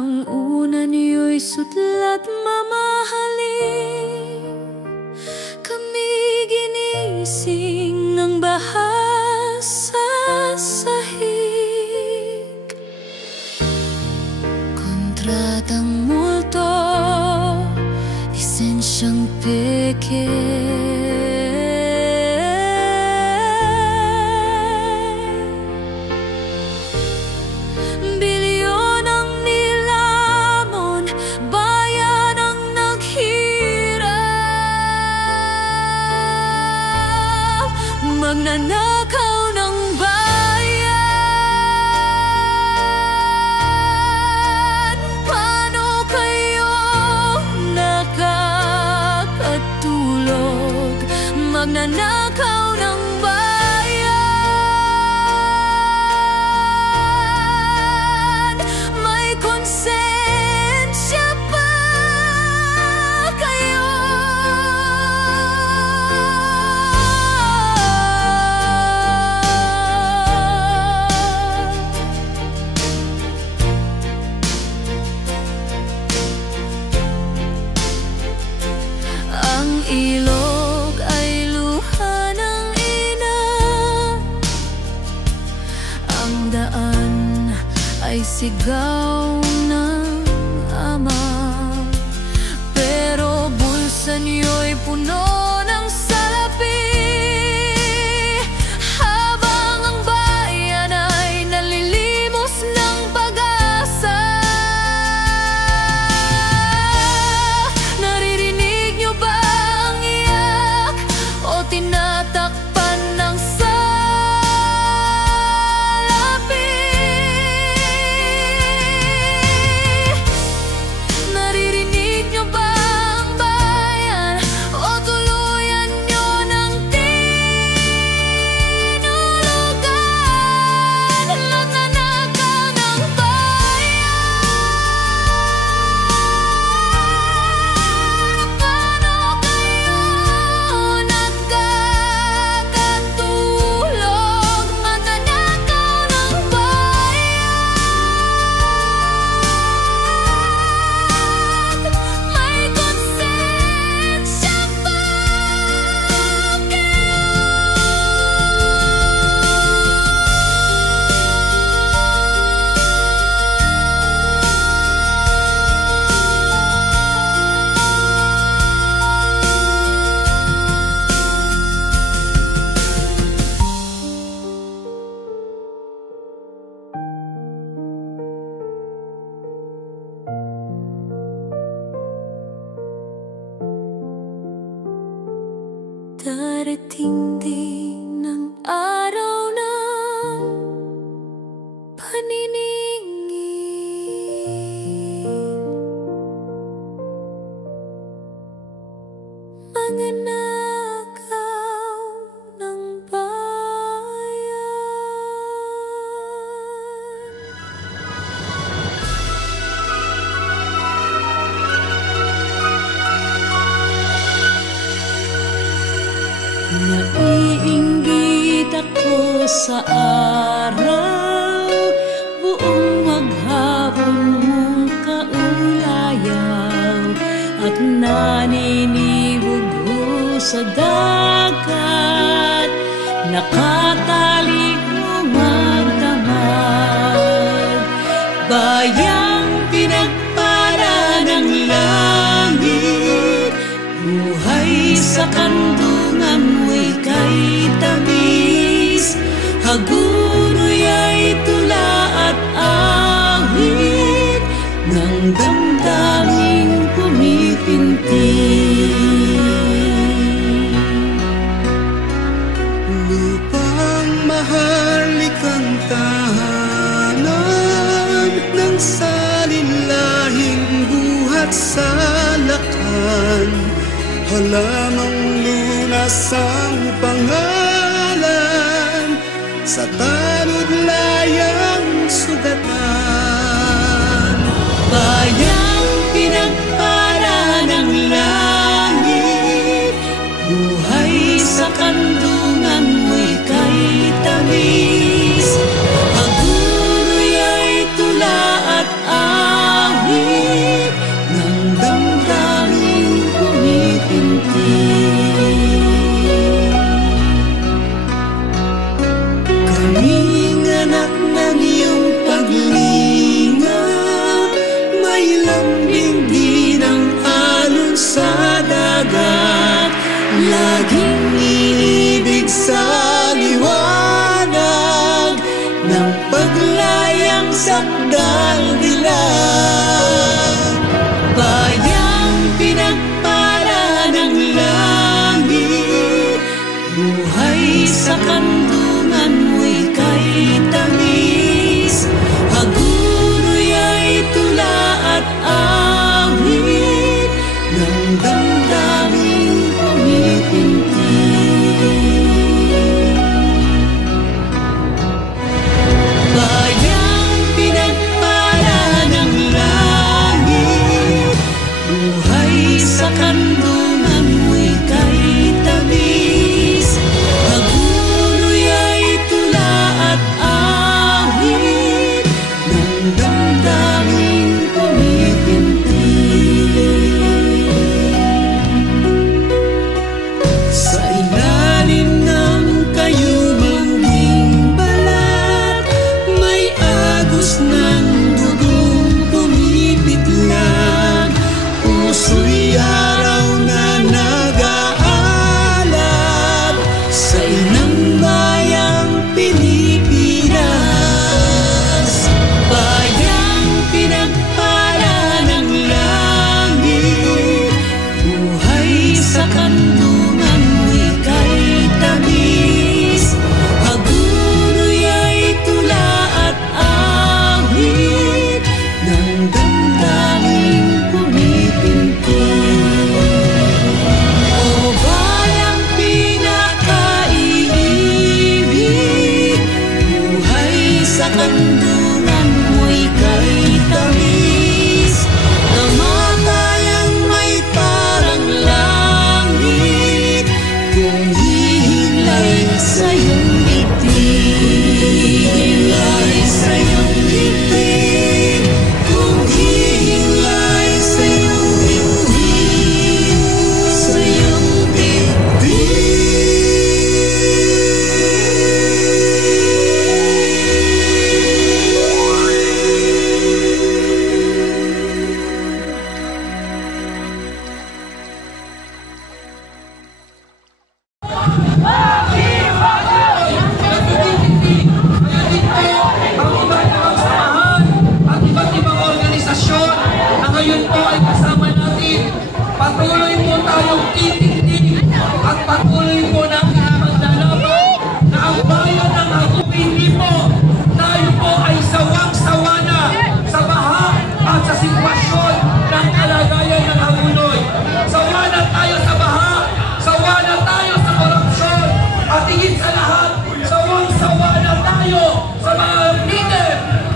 Ang una niyo'y sutla't mamahalin, kami ginising ng baha sa sahig. Kontratang multo, lisensyang peke. Magnanakaw ng bayan, paano kayo nakakatulog? Magnanakaw ng bayan, may konsensya ba kayo? Ang ilog ay luha ng ina, ang daan ay sigaw ng ama, pero bulsa niyo'y puno ng salapi, habang ang bayan ay nalilimos ng pag-asa. Naririnig niyo ba ang iyak o tinatakpan ng salapi? Naririnig niyo ba ang bayan o tuluyan niyo ng tinulugan? Nagnanakaw ng bayan, paano kayo nakakatulog? Magnanakaw ng bayan, may konsensya ba darating din ang araw ng paniningil, magnanakaw ng bayan. Naiinggit ako sa araw, buong maghapon mong kaulayaw, at naninibugho sa dagat, nakatali mo magdamag. Bayang pinagpala ng langit, buhay sa kandungan mo'y kay tamis, hagunoy ay tula at awit ng damdaming pumipintig. Lupang maharlikang tahanan ng salinlahing buhat sa lakan, halamang lunas ang pangalan sa tanod layang sugatan. Bayang pinagpala ng langit, buhay sa kandungan mo'y kay tamis, hagunoy ay tula at kandungan mo'y kay tamis. Hagunoy ay tula at awit ng damdaming pumipinti. Bayang pinagpala ng langit, buhay sa kandungan mo'y kay tamis. Hagunoy ay tula at awit ng damdaming pumipinti. Sa ilalim ng kayumanging balat, may agos ng dugong pumipitlag. Puso'y araw na nag-aalab sa inang bayang Pilipinas. Bayang pinagpala ng langit, buhay sa kandungan mo'y kay tamis. Hagunoy ay tula at awit ng damdaming pumipinti. O bayang pinakaiibig, buhay sa kandungan mo'y kay tamis. Namatayang may parang langit, kung hihilay sa iyong dibdib. Hihilay sa iyong dibdib, kung hihilay sa iyong dibdib, sa iyong Ang iba't ibang samahan at iba't ibang organisasyon na ngayon po ay kasama natin. Patuloy po tayong titigdig at patuloy po natin maglalaban na ang bayan ng Hagub. Hindi po tayo po ay sawang-sawa na sa baha at sa sitwasyon ng kalagayan ng Hagunoy. Sawa na tayo sa baha, sawa na tayo sa korupsyon, at higit sa lahat, sawang-sawa na tayo sa mga leader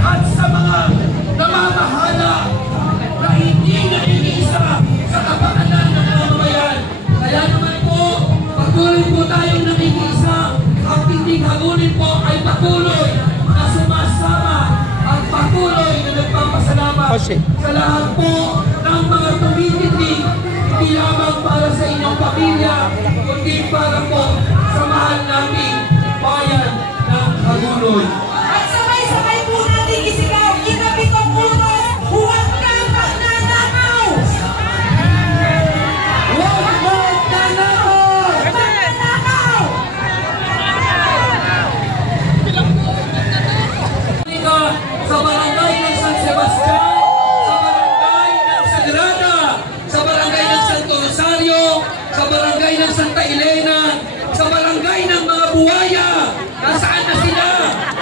at sa mga namamahala na hindi naiisa sa kapakanan ng mamamayan. Kaya naman po, patuloy po tayong nakikiisa. Ang Tindig Hagunin po ay patuloy na sumasama at patuloy na nagpapasalamat sa lahat po ng mga tumitindig, hindi lamang para sa inyong pamilya, kundi para po sa mahal naming bayan ng Hagunoy. At sabay-sabay po natin isigaw, ikapitong utos, huwag kang magnanakaw! Huwag magnanakaw! Magnanakaw! Sa barangay ng San Sebastian, sa barangay ng Sagrada, sa barangay ng Santo Rosario, sa barangay ng Santa Elena, sa barangay ng mga buhaya. Nasaan na sila?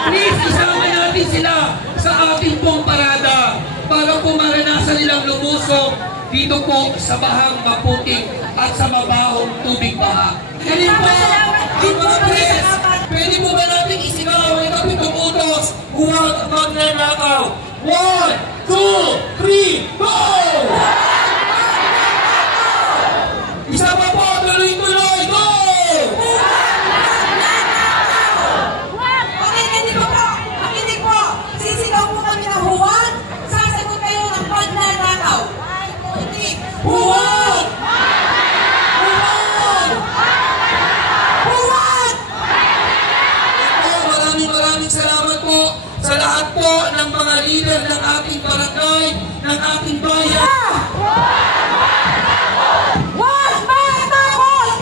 Please, isama natin sila sa ating pong parada para po maranasan nilang lumusok dito po sa bahang maputik at sa mabahong tubig baha. Ganun po, ang mga press, pwede mo ba natin isigaw ang ikapitong utos, huwag magnanakaw. 1, 2, 3, go! Isa pa po, tuloy-tuloy, go! Makikinig po po! Makinig po! Sisigaw po kami ng huwag, sasagot kayo ng magnanakaw. Huwag! Huwag! Maraming salamat po sa lahat po ng mga leader ng ating barangay, ng ating bayan. Huwag matakot!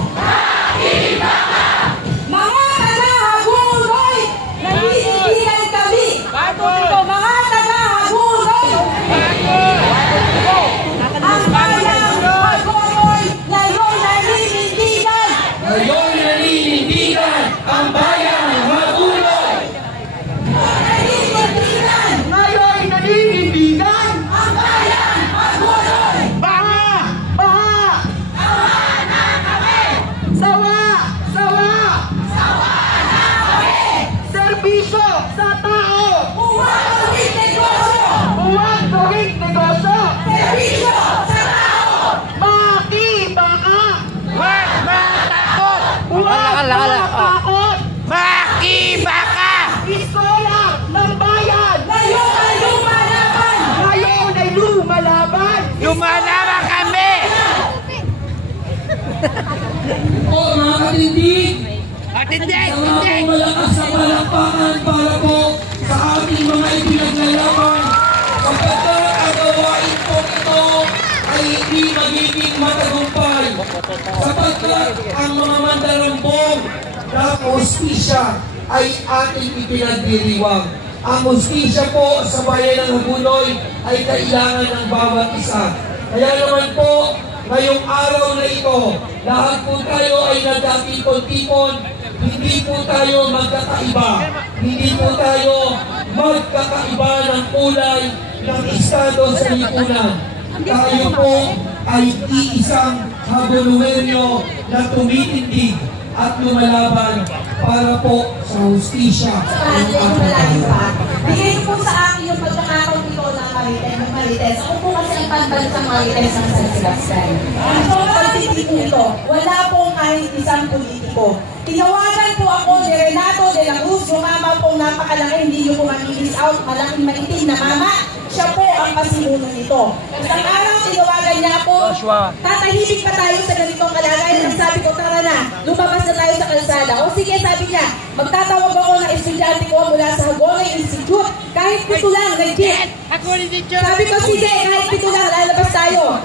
Mga taga-Hagunoy, nag-iibigan kami! Mga taga-Hagunoy! Ang bayan ng Hagunoy, ngayon naninindigan! Ngayon naninindigan ang bayan Mga malakas na palakpakan para po sa ating mga ipinaglalaban sapagkat ang gawain po ito ay hindi magiging matagumpay sapagkat ang mga mandarambong na hustisya ay ating ipinagdiriwang. Ang hustisya po sa bayan ng Hagonoy ay kailangan ng bawat isa. Kaya naman po, ngayong araw na ito, lahat po tayo ay nagkatipon-tipon, hindi po tayo magkakaiba, hindi po tayo magkakaiba ng kulay ng estado sa lipunan. Tayo po ay iisang Hagonoenyo na tumitindig at lumalaban para po sa hustisya. Bigay ko po sa akin yung pagkakataon dito ng Marites. Ako po kasi ang pambansang Marites ng San Sebastian. Ito ang pagtitiko ito. Wala pong kahit isang politiko. Tinawagan po ako ni Renato de la Cruz, yung mama pong napakalaki, hindi nyo po mag-miss out, malaking maitim na mama. Siya po ang pasimuno nito. Isang araw, tinawagan niya ako, tatahimik pa tayo sa ganitong kalagayan. At sabi ko, tara na, lumabas na tayo sa kalsada. O sige, sabi niya, magtatawag ako ng estudyante ko mula sa Hagonoy Institute. Kahit pito lang, legit. Sabi ko, sige, kahit pito lang, lalabas tayo.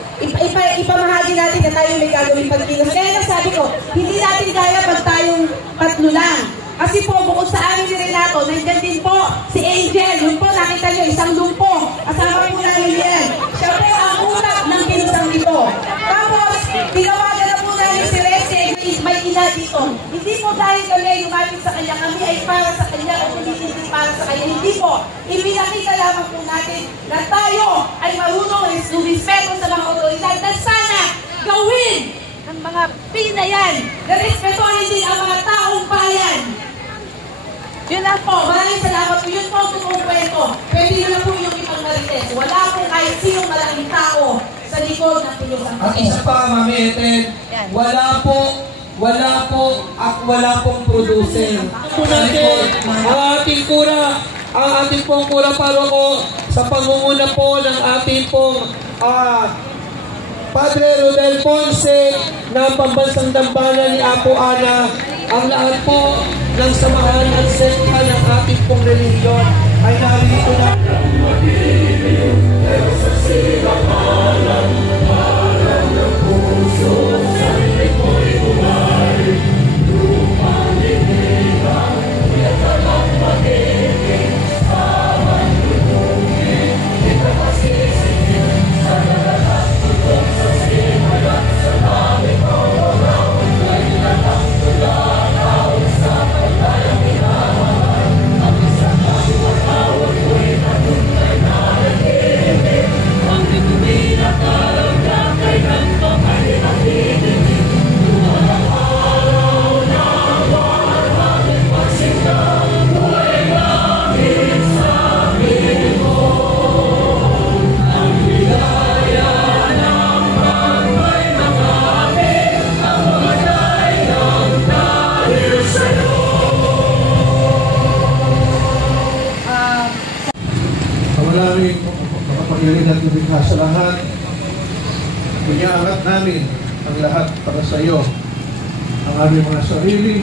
Ipamahagi natin na tayo may gagawin pagkilos. Kaya sabi ko, hindi natin kaya pag tayong tatlo lang. Kasi po, bukod sa amin ni Renato, nandiyan din po si Angel. Yun po, nakita nyo, isang lumpo. Kasama po namin yan. Siya po ang utak ng kilusang dito. Tapos, tinawagan na po namin si Rexy, may ina dito. Hindi po dahil kami lumapit sa kanya, kami ay para sa kanya o hindi para sa kanya. Hindi po. Ipinakita lamang po natin na tayo ay marunong respeto sa mga otoridad na sana gawin ng mga Pinayan na respetuhin din ang mga taong bayan. Yun lang po. Maraming salamat po. Yun po ang totoong kwento. Pwede nyo na po yung ibang Marites. Wala po kahit sinong malaking tao sa likod ng kilusang At isa pa, Mami Eten, wala pong producer. Ang ating pong kura paroko sa pangunguna po ng ating pong Padre Rodel Ponce ng Pambansang Dambana ni Apo Ana. Ang lahat po ng samahan at sekta ng ating pong relihiyon ay narito na. Maraming makapagyari natin din sa lahat. Pinyaangat namin ang lahat para sa iyo. Ang aming mga sarili,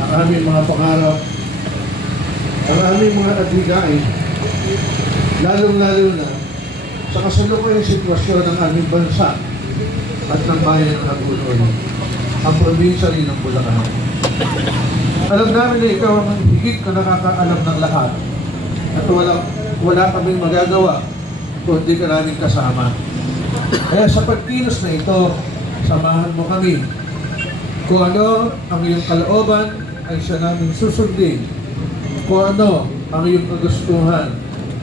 ang aming mga pangarap, ang aming mga adhigain, lalong-lalo na sa kasalukuyang sitwasyon ng aming bansa at ng bayan ng Hagonoy, ang probinsya rin ng Bulacan. Alam namin na ikaw ang higit na nakakaalam ng lahat at wala kaming magagawa kung di ka namin kasama. Kaya sa pagkilos na ito, samahan mo kami. Kung ano ang iyong kalooban ay siya namin susundin. Kung ano ang iyong kagustuhan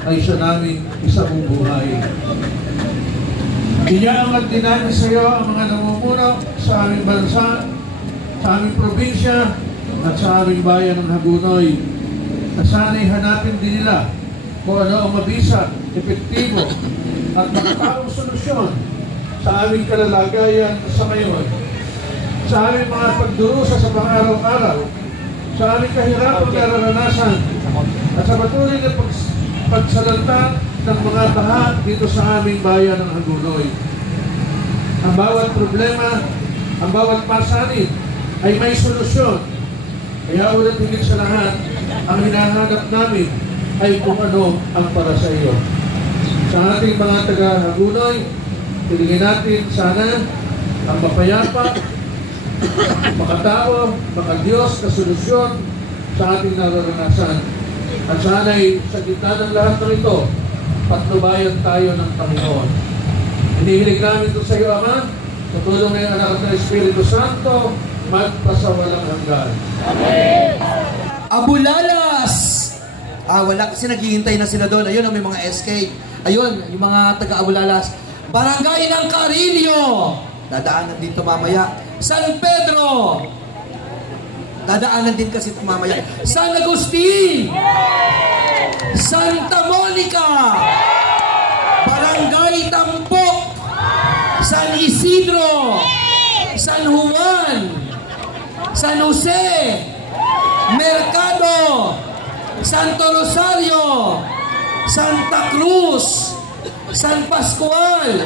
ay siya namin isabubuhay. Inaangat din namin sa iyo ang mga namumuno sa aming bansa, sa aming probinsya at sa aming bayan ng Hagonoy. Na sana'y hanapin din nila kung ano ang mabisa, epektibo at makataong solusyon sa aming kalalagayan sa ngayon, sa aming mga pagdurusa sa pang-araw-araw, sa aming kahirapang nararanasan at sa patuloy na pagsalanta ng mga baha dito sa aming bayan ng Hagonoy. Ang bawat problema, ang bawat pasanin ay may solusyon Kaya ulit higit sa lahat, ang hinahanap namin ay kung ano ang para sa iyo. Sa ating mga taga-Hagunoy, tilingin natin sana ang mapayapa, makatao, makadiyos na solusyon sa ating nararanasan. At sana'y sa gitna ng lahat ng ito, patnubayan tayo ng Panginoon. Hinihilig namin ito sa iyo, Ama, sa tulong ng anak at ng Espiritu Santo, magpasawalang hanggan. Amen! Abulalas! Wala kasi naghihintay na sila doon. Ayun, may mga SK. Ayun, yung mga taga-Abulalas. Barangay ng Carillo. Dadaanan dito mamaya. San Pedro. Dadaanan din kasi ito mamaya. San Agustin. Santa Monica. Barangay Tampok. San Isidro. San Juan. San Jose. Mercado. Santo Rosario. Santa Cruz. San Pascual.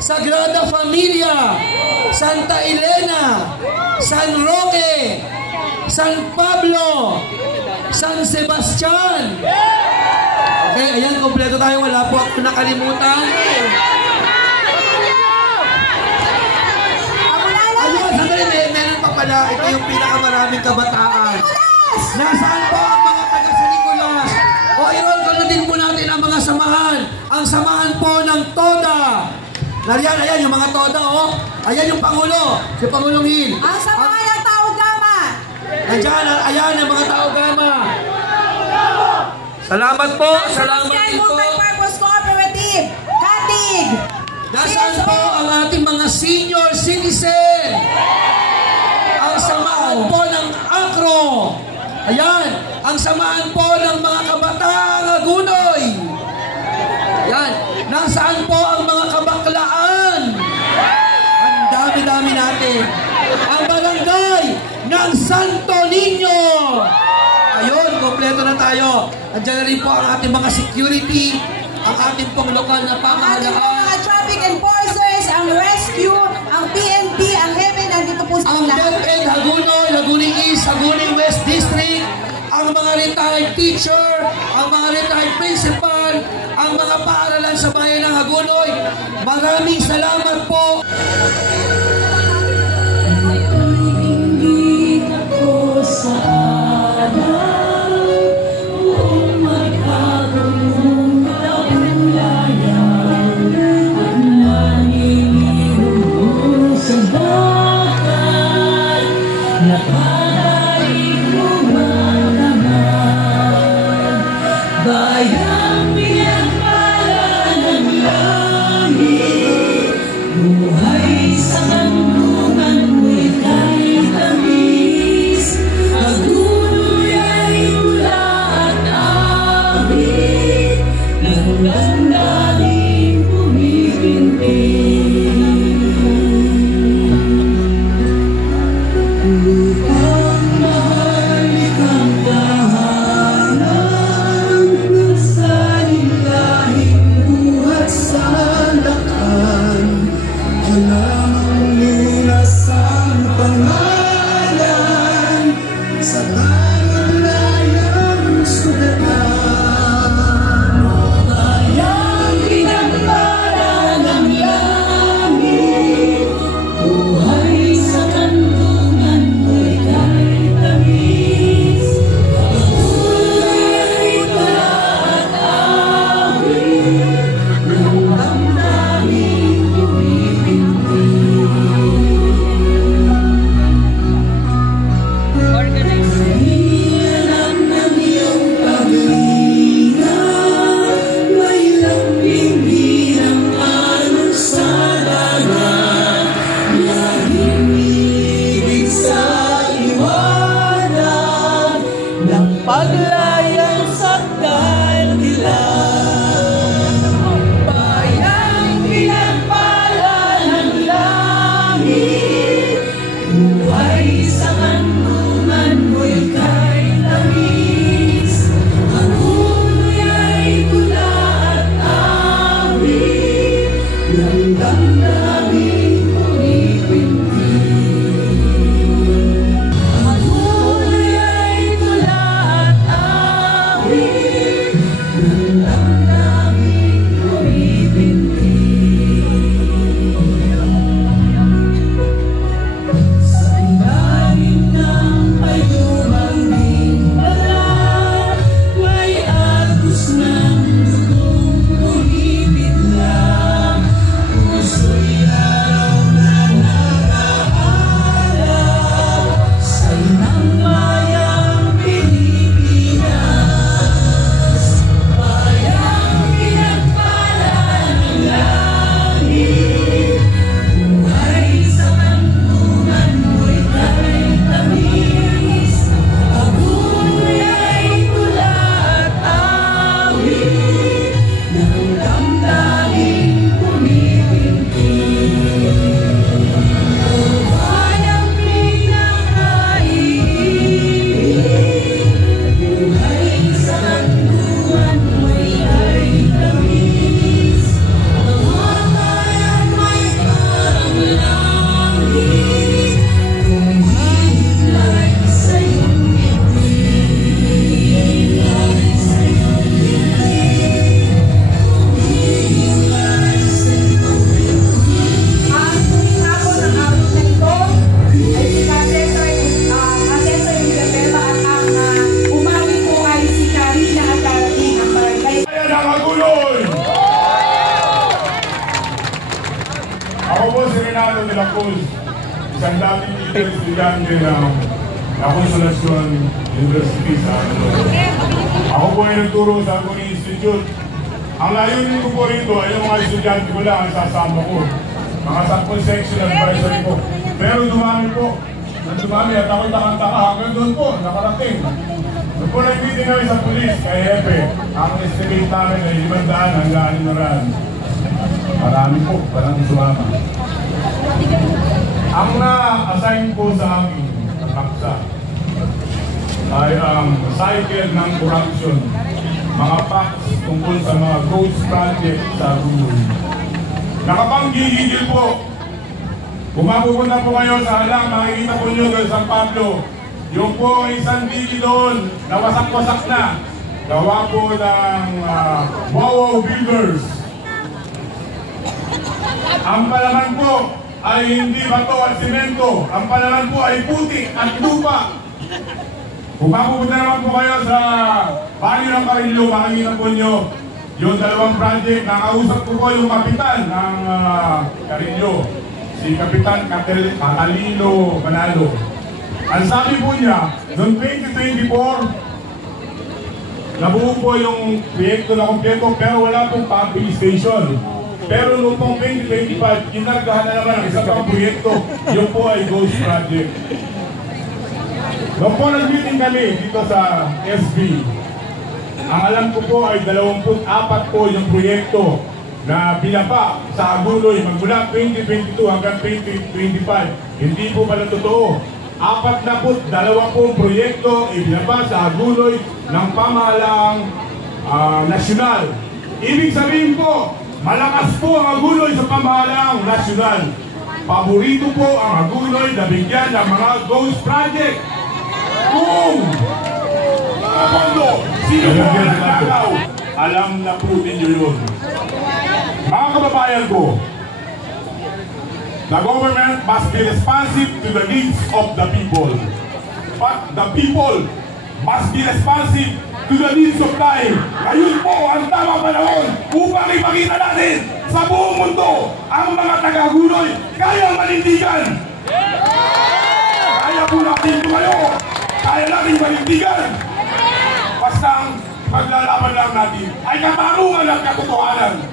Sagrada Familia. Santa Elena. San Roque. San Pablo. San Sebastian. Okay, ayan, kompleto tayo. Wala po ako nakalimutan. Ayun, sandali, meron pa pala. Ito yung pinakamaraming kabataan. Nasaan po ang mga taga San Nicolas? O i-roll din po natin ang mga samahan. Ang samahan po ng TODA. Nariyan, ayan yung mga TODA, oh. Ayan yung Pangulo, si Pangulong Hill. Ang samahan ng Tao Gama. Nandiyan, ayan ang mga Tao Gama. Salamat po, salamat din po. Multi-Purpose Cooperative, Katig. Nasaan po ang ating mga senior citizen? Ang samahan po ng ACRO. Ayan, ang samahan po ng mga kabataang Hagunoy. Ayan, nasaan po ang mga kabaklaan? Ang dami-dami natin. Ang barangay ng Santo Niño. Ayun, kompleto na tayo. Andiyan na rin po ang ating mga security, ang ating pong lokal na Ating pamahalaan. mga traffic enforcers, ang rescue, ang PNP, ang Heaven, nandito po sa Ang DepEd Hagunoy, Haguning East, Haguning West District, ang mga retired teacher, ang mga retired principal, ang mga paaralan sa bayan ng Hagunoy. Maraming salamat po. Hindi ako sa araw, buong magkakaroon kaulayan, at nanginginom sa bakal, nakaraig mo man naman, bayang pinagpala ng langit, buhay sa kandungan mo'y kay tamis, Fernando de la Cruz, isang dating estudyante ng La Consolacion University sa Ako po ay nagturo sa Aguni Institute. Ang layunin ko po rito ay yung mga estudyante ko lang ang sasama ko. Mga sample section advisory po. Pero dumami po. Dumami at ako'y takang-taka hanggang doon po, nakarating. Doon po nag-meeting kami sa pulis, kay Hepe. Ang estimate namin ay 500 hanggang 600. Marami po, parang sumama. Ang na-assign po sa akin, paksa, ay ang cycle ng corruption. Mga facts tungkol sa mga ghost project sa Google. Nakapanggigigil po. Kung mapupunta po kayo sa Halang, makikita po nyo sa San Pablo. Yung po isang digi doon, na wasak-wasak na. Gawa po ng Wow Builders. Ang palaman po ay hindi bato at simento. Ang palaman po ay putik at lupa. Kung mapupunta naman po kayo sa Barrio ng Carillo, makikita po nyo yung dalawang project. Nakausap ko po yung kapitan ng Carillo, si Kapitan Catalino Manalo. Ang sabi po niya, noong 2024, nabuo po yung proyekto na kompleto pero wala pong pumping station. Pero noong pong 2025, kinargahan na naman ang isang pang proyekto. Yung po ay Ghost Project. Noong po nag-meeting kami dito sa SB, ang alam ko po ay 24 po yung proyekto na binaba sa Agunoy magmula 2022 hanggang 2025. Hindi po pala totoo. 42 pong proyekto ibinaba sa Agunoy ng pamahalaang nasyonal. Ibig sabihin po, malakas po ang Agunoy sa pamahalaang nasyonal. Paborito po ang Agunoy na bigyan ng mga ghost project. Kung pondo, sino po ang nagkakaw? Alam na po ninyo yun. Mga kababayan ko, the government must be responsive to the needs of the people. But the people must be responsive to the needs of time. Ngayon po ang tamang panahon upang ipakita natin sa buong mundo ang mga taga-Agunoy kayang manindigan. Kaya po natin tumayo. Kaya natin manindigan. Basta ang paglalaban lang natin ay katarungan at katotohanan.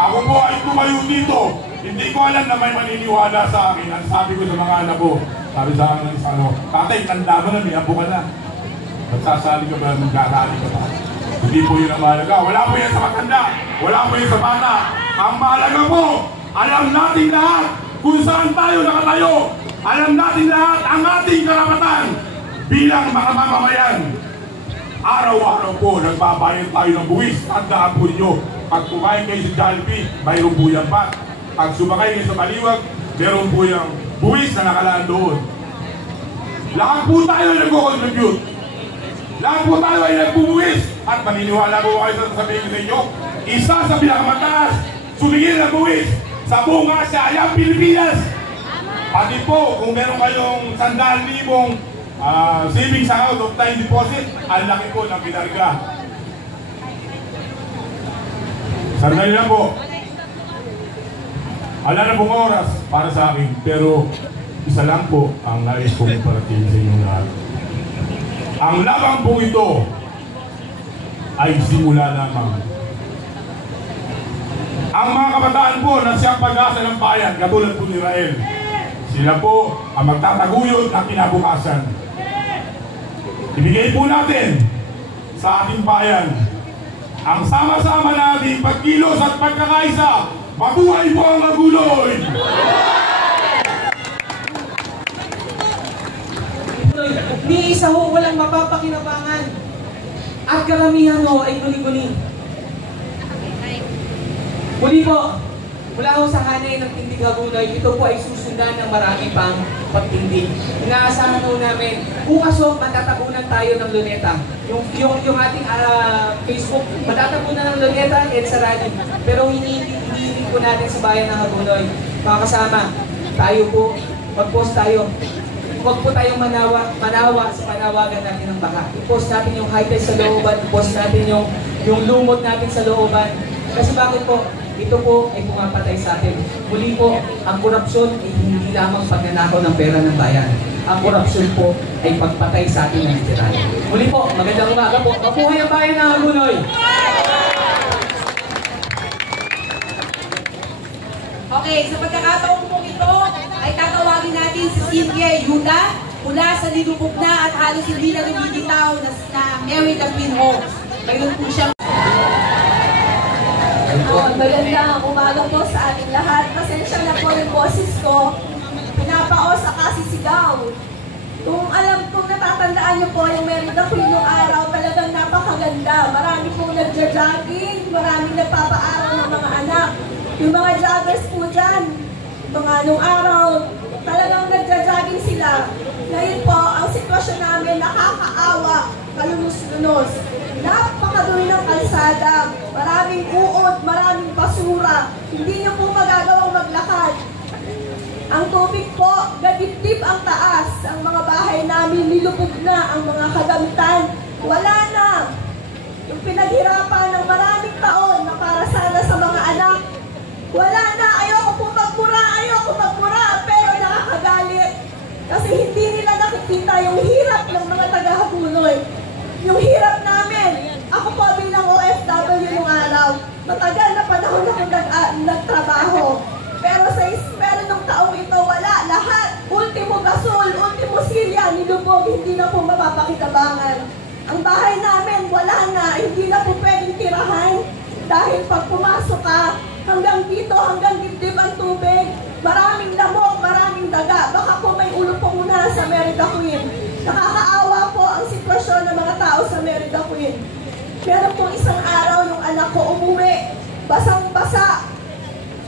Ako po ay tumayo dito. Hindi ko alam na may maniniwala sa akin. Ang sabi ko sa mga anak ko, sabi sa akin ng isang tatay, tanda mo na, may apo ka na. Magsasali ka ba, magkarali ka ba? Hindi po yun ang mahalaga. Wala po yan sa matanda. Wala po yan sa bata. Ang mahalaga po, alam natin lahat kung saan tayo nakatayo. Alam natin lahat ang ating karapatan bilang mga mamamayan. Araw-araw po, nagbabayad tayo ng buwis. Tandaan po ninyo, pag kumain kayo sa Jollibee, mayroong po yan pa. Pag sumakay kayo sa Baliwag, meron po yung buwis na nakalaan doon. Lahat po tayo ay nag-contribute. Lahat po tayo ay nagbubuwis. At maniniwala po kayo sa sabihin ko sa inyo, isa sa pinakamataas, sumigil na buwis sa buong Asia ay ang Pilipinas. Pati po, kung meron kayong 100,000 savings account of time deposit, ang laki po ng kinarga. Sandali lang po. Wala na pong oras para sa akin, pero isa lang po ang nais kong parating sa inyong lahat. Ang labang po ito ay simula lamang. Ang mga kabataan po na siyang pag-asa ng bayan, katulad po ni Rael, sila po ang magtataguyod ng kinabukasan. Ibigay po natin sa ating bayan ang sama-sama nating pagkilos at pagkakaisa. Mabuhay po ang Agunoy! Ni isa ho walang mapapakinabangan at karamihan ho ay guli-guli. Muli po, mula ho sa hanay ng Tindig Agunoy, ito po ay susundan ng marami pang pagtindig. Inaasahan ho namin, bukas ho matatabunan tayo ng luneta. Yung ating Facebook, matatabunan ng luneta at sa radyo. Pero hindi po natin sa bayan ng Agunoy. Mga kasama, tayo po, mag-post tayo. Huwag po tayong manawa sa panawagan natin ng baka. I-post natin yung high test sa looban, i-post natin yung lumot natin sa looban. Kasi bakit po? ito po ay pumapatay sa atin. Muli po, ang korupsyon ay hindi lamang pagnanakaw ng pera ng bayan. Ang korupsyon po ay pagpatay sa atin ng literal. Muli po, magandang umaga po. Mabuhay ang bayan ng Hagonoy! Okay, sa pagkakataon po ito, ay tatawagin natin si Cynthia Yuda mula sa nilubog na at halos hindi na lumilitaw na Mary the Queen Homes. Mayroon po siyang... Magandang umaga po sa ating lahat. Pasensya na po yung boses ko. Pinapaos sa kasisigaw. Kung natatandaan niyo po yung Mary the Queen nung araw, talagang napakaganda. Marami pong nagja-jogging, maraming nagpapaaral ng mga anak. Yung mga joggers po dyan, mga nung araw, talagang nagja-jogging sila. Ngayon po, ang sitwasyon namin nakakaawa, kalunos-lunos. Napakadumi ng kalsada, maraming uod, maraming basura. Hindi nyo po magagawang maglakad. Ang tubig po, gadip-dip ang taas. Ang mga bahay namin nilubog na, ang mga kagamitan, wala na. Yung pinaghirapan ng maraming taon na para sana sa mga anak, wala na. Ayoko magmura, pero nakakagalit. Kasi hindi nila nakikita yung hirap ng mga taga-Hagonoy. Yung hirap namin. Ako po bilang OFW nung araw, matagal na panahon ako nagtrabaho. Pero nung taong ito, wala. Lahat. Ultimo gasol, ultimo silya, nilubog, hindi na po mapapakitabangan. Ang bahay namin, wala na. Hindi na po pwedeng tirahan. Dahil pag pumasok ka, hanggang dito, hanggang dibdib ang tubig, maraming lamok, maraming daga. Baka po may ulo po muna sa Mary the Queen. Nakakaawa po ang sitwasyon ng mga tao sa Mary the Queen. Meron po isang araw yung anak ko umuwi, basang-basa.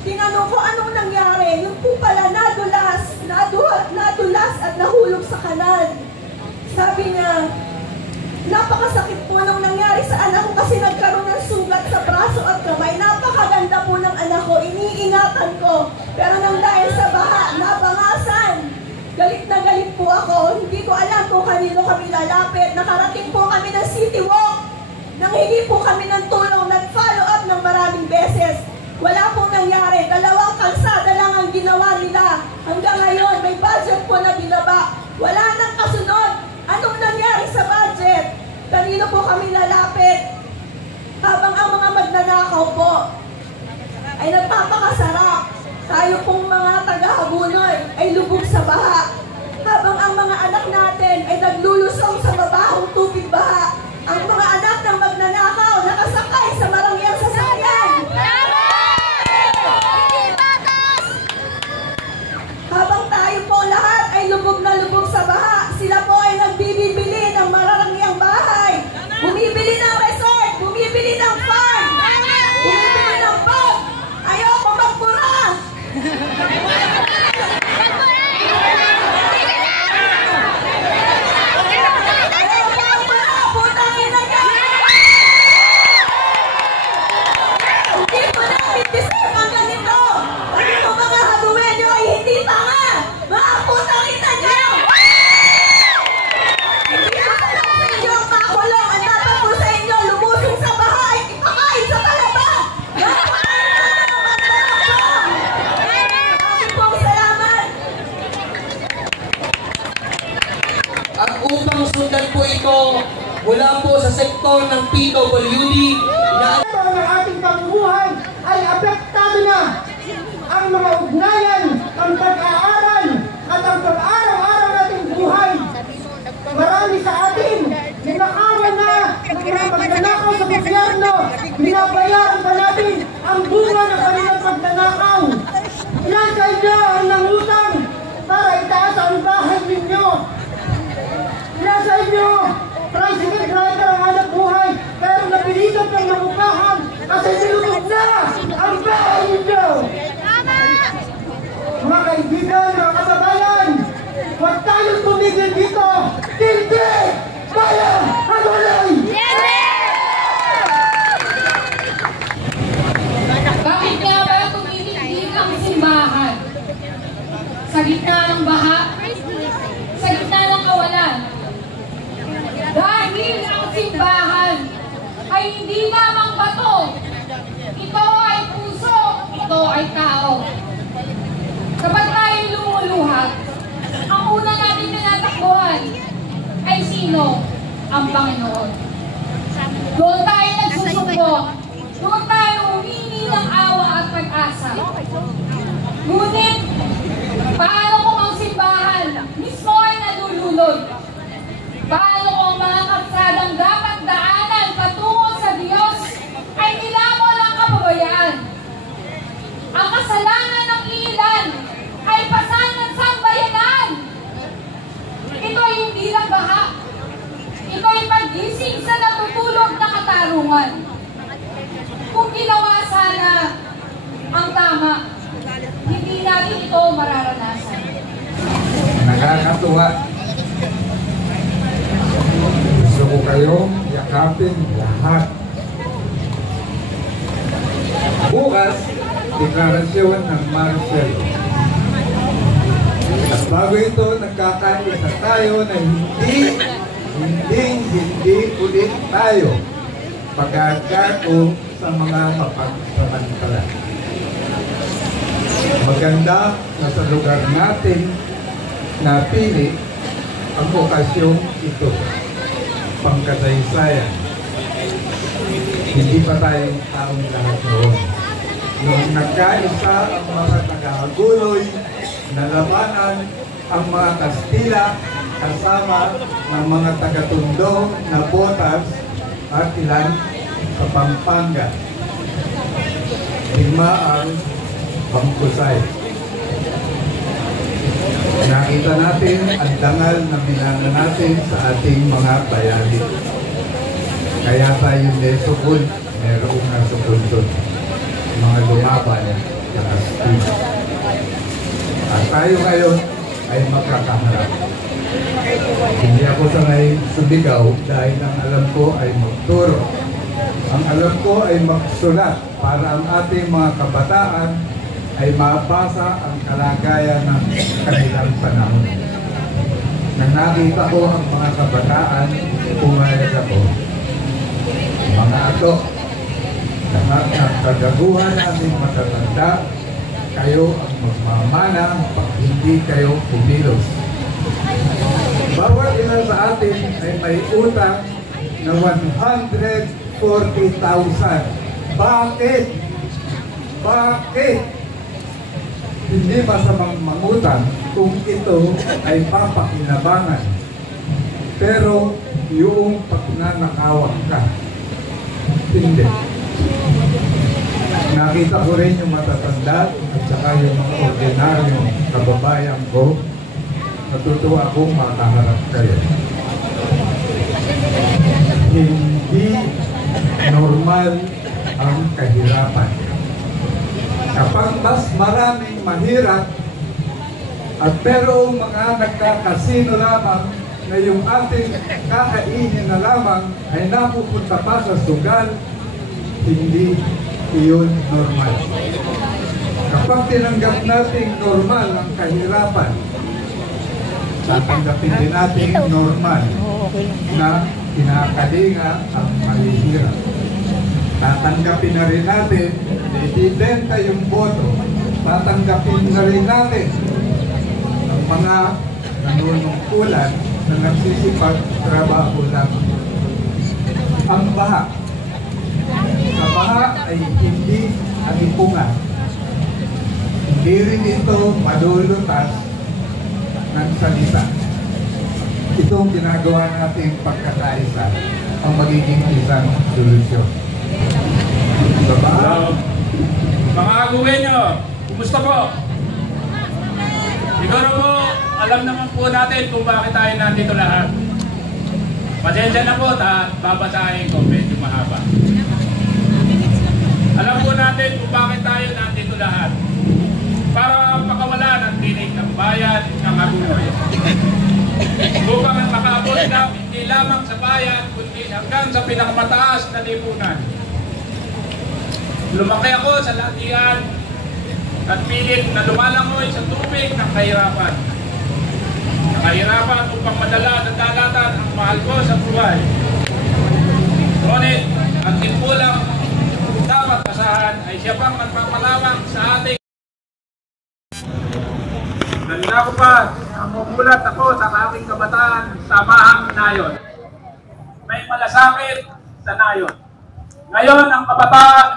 Tinanong ko anong nangyari. Yung po pala nadulas at nahulog sa kanal. Sabi niya, napakasakit po nung nangyari sa anak ko kasi nagkaroon ng sugat sa braso at kamay. Napakaganda po ng anak ko, iniingatan ko. Pero nang dahil sa baha, nabangasan. Galit na galit po ako. Hindi ko alam kung kanino kami lalapit. Nakarating po kami ng City Walk. Nanghingi po kami ng tulong. Nag-follow up ng maraming beses. Wala pong nangyari. 2 kalsada lang ang ginawa nila. Hanggang ngayon, may budget po na binaba. Wala nang kasunod. Anong nangyari sa budget? Kanino po kami lalapit? Habang ang mga magnanakaw po ay nagpapakasarap. Tayo pong mga taga-Hagonoy ay lubog sa baha. Habang ang mga anak natin ay naglulusong sa mabahong tubig baha. Ang mga anak ng magnanakaw nakasakay sa marangyang sasakyan. Habang tayo po lahat ay lubog na lubog sa baha, sila po ay nagbibili ng marangyang bahay. Bumibili ng resort, bumibili ng farm, bumibili ng pub. Ayoko magpura. Mula po sa sektor ng PWD na ang ating pamumuhay ay apektado na ang mga ugnayan, ang pag-aaral at ang pag-araw-araw nating buhay. Marami sa atin, ninakawan na ng mga pagnanakaw sa gobyerno, binabayaran pa natin ang bunga ng kanilang pagnanakaw. Ilan sa inyo ang nangutang para itaas ang bahay ninyo? Ilan sa inyo tricycle driver ang hanap buhay, pero napilitan ng nangupahan kasi nilutog na ang bahay ninyo. Mga kaibigan, mga kababayan, huwag tayong tumigil dito. Hindi! Bayan! Hagonoy! Bakit nga ba tumitigil ang simbahan? Sa gitna ng baha? Sa gitna ng kawalan? Dahil ang simbahan ay hindi lamang bato. Ito ay puso ito ay tao. Kapag tayo lumuluhat, ang una natin tinatakbuhan ay sino? Ang Panginoon. Doon tayo nagsusumbong. Doon tayo humingi ng awa at pag-asa. Ngunit, paano kung ang simbahan mismo ay nalulunod? Paano kung mga kalsadang dapat daanan patungo sa Diyos ay nilamon ang kapabayaan? Ang kasalanan ng ilan ay pasal ng sambayanan. Ito ay hindi lang baha. Ito ay paggising sa natutulog na katarungan. Kung ginawa sana ang tama, hindi natin ito mararanasan. Nakakatuwa. Gusto ko kayong yakapin lahat. Bukas, deklarasyon ng Marcelo. At bago ito, nagkakaisa tayo na hindi ulit tayo pagkakato sa mga mapagsamantala. Maganda na sa lugar natin napili ang okasyong ito, pangkasaysayan. Hindi pa tayong taong lahat noon. Noong nagkaisa ang mga tagahaguloy, nalabanan ang mga Kastila kasama ng mga taga-Tondo na Botas at ilan sa Pampanga. Digmaan Bangkusay. Nakita natin ang dangal na binana natin sa ating mga bayani. Kaya tayo nesukul, merong nasukuntun. Mga lumaban na Kastila. At tayo ngayon ay magkakaharap. Hindi ako sanay sumigaw dahil ang alam ko ay magturo. Ang alam ko ay magsulat para ang ating mga kabataan ay mabasa ang kalagayan ng kanilang panahon. Nang nakita ko ang mga kabataan, pumayag ako. Mga ato, lahat ng kagaguhan nating matatanda, kayo ang magmamana pag hindi kayo kumilos. Bawat isa sa atin ay may utang na 140,000. Bakit? Bakit? Hindi masamang mangutang kung ito ay papakinabangan. Pero yung pagnanakawang ka, hindi. Nakita ko rin yung matatanda at saka yung mga ordinaryong kababayan ko. Natutuwa akong makaharap kayo. Hindi normal ang kahirapan. Kapag mas maraming mahirap at merong mga nagkakasino lamang na yung ating kakainin na lamang ay napupunta pa sa sugal, hindi iyon normal. Kapag tinanggap natin normal ang kahirapan, tatanggapin din natin normal na kinakalinga ang mahihirap. Tatanggapin na rin natin na ibibenta yung boto. Tatanggapin na rin natin ang mga nanunungkulan na nagsisipag trabaho lang. Ang baha. Sa baha ay hindi alipungan. Hindi rin ito malulutas ng salita. Itong ginagawa natin pagkakaisa ang magiging isang solusyon. Sa baha. Mga aguwenyo, kumusta po? Siguro po, alam naman po natin kung bakit tayo nandito lahat. Pasensya na po, babasahin ko, medyo mahaba. Alam po natin kung bakit tayo nandito lahat. Para makawala ng tinig ng bayan ng Agunoy. Upang makaabot na hindi lamang sa bayan, kundi hanggang sa pinakamataas na lipunan. Lumaki ako sa latian at pilit na lumalangoy sa tubig ng kahirapan. Kahirapan upang madala ng dalatan ang mahal ko sa buhay. Ngunit, ang timpulang dapat inaasahan ay siya pang magpapalawak sa ating. Kanina ko pa, namugulat ako sa aking kabataan sa Bahang Nayon. May malasakit sa Nayon. Ngayon, ang kabataan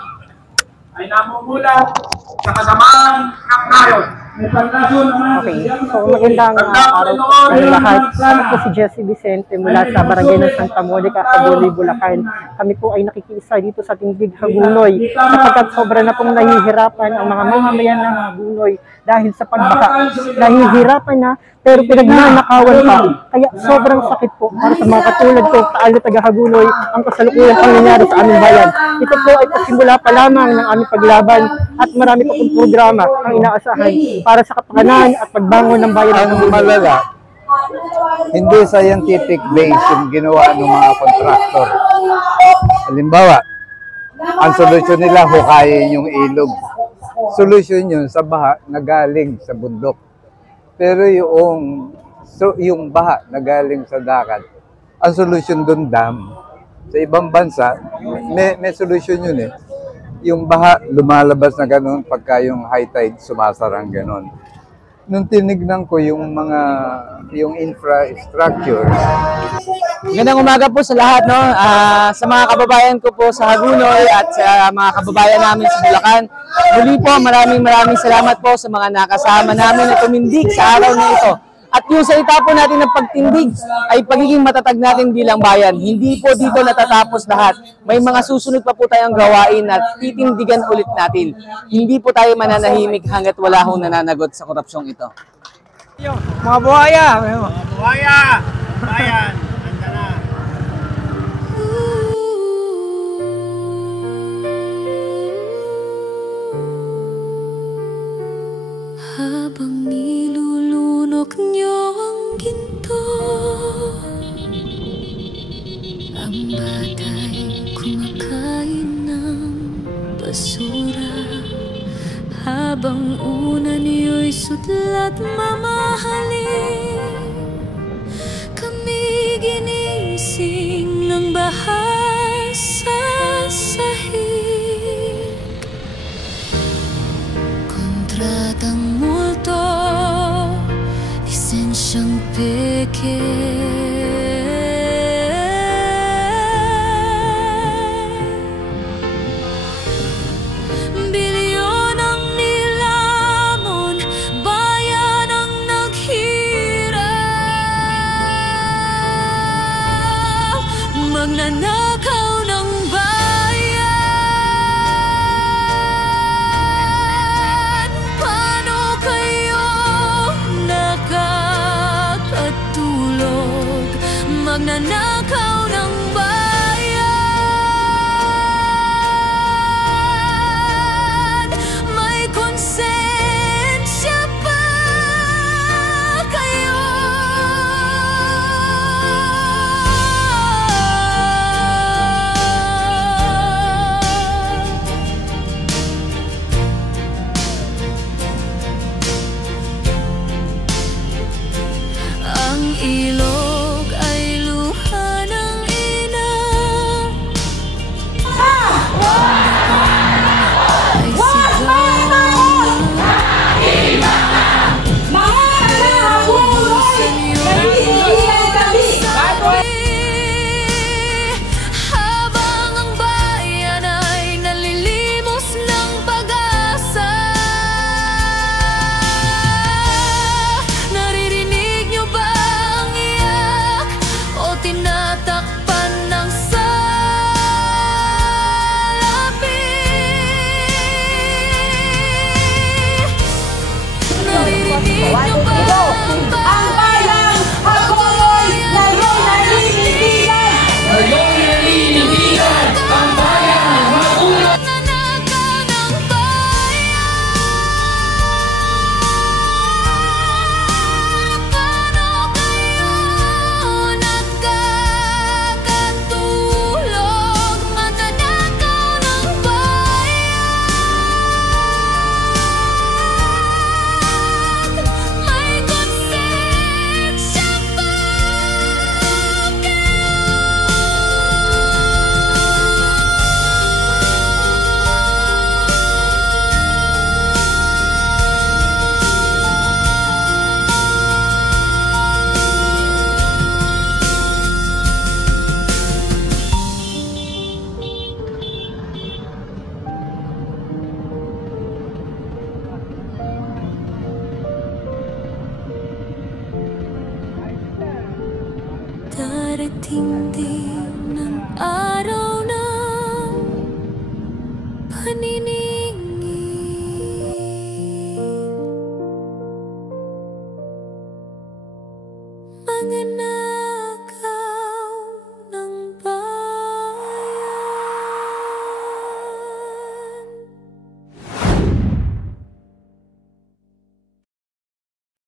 ay namumulat sa kasamaan ng Nayon. Okay, so magandang araw po sa lahat. Ako po si Jessie Vicente mula sa Barangay ng Santa Monica, Agunoy, Bulacan. Kami po ay nakikiisa dito sa Tindig, Hagunoy sapagkat sobra na pong nahihirapan ang mga mamamayan ng Hagunoy dahil sa pagbaha. Nahihirapan na pero pinagnanakawan pa. Kaya sobrang sakit po para sa mga katulad ko, kaalo taga Hagunoy, ang kasalukuyang pangyayari sa aming bayan. Ito po ay pasimula pa lamang ng aming paglaban at marami pa pong programa ang inaasahan para sa kapakanan at pagbangon ng bayan ng Hagunoy. Malala, hindi scientific base yung ginawa ng mga kontraktor. Halimbawa, ang solusyon nila hukayin yung ilog. Solusyon yun sa baha na galing sa bundok. Pero yung baha na galing sa dagat, ang solusyon doon dam. Sa ibang bansa, may solusyon yun eh. Yung baha lumalabas na gano'n pagka yung high tide sumasarang gano'n. Nung tinignan ko yung infrastructure. Magandang umaga po sa lahat, no? Sa mga kababayan ko po sa Hagunoy at sa mga kababayan namin sa Bulacan. Muli po, maraming salamat po sa mga nakasama namin na tumindig sa araw na ito. At yung salita po natin ng pagtindig ay pagiging matatag natin bilang bayan. Hindi po dito natatapos lahat. May mga susunod pa po tayong gawain at titindigan ulit natin. Hindi po tayo mananahimik hanggat wala hong nananagot sa korupsyong ito. Mga buhaya! Mga buhaya! Bayan! Handa na! Habang nilulunok niyo ang ginto, ang bata'y kumakain ng basura. Habang una niyo'y sudlat mamahalin, kami ginising ng baha sa sahig. Kontratang multo, lisensyang peke. Bilyon ang nilamon, bayan ang naghirap. Magnanakaw ng bayan. Paano kayo nakakatulong? Darating din ang araw ng paniningil. Mga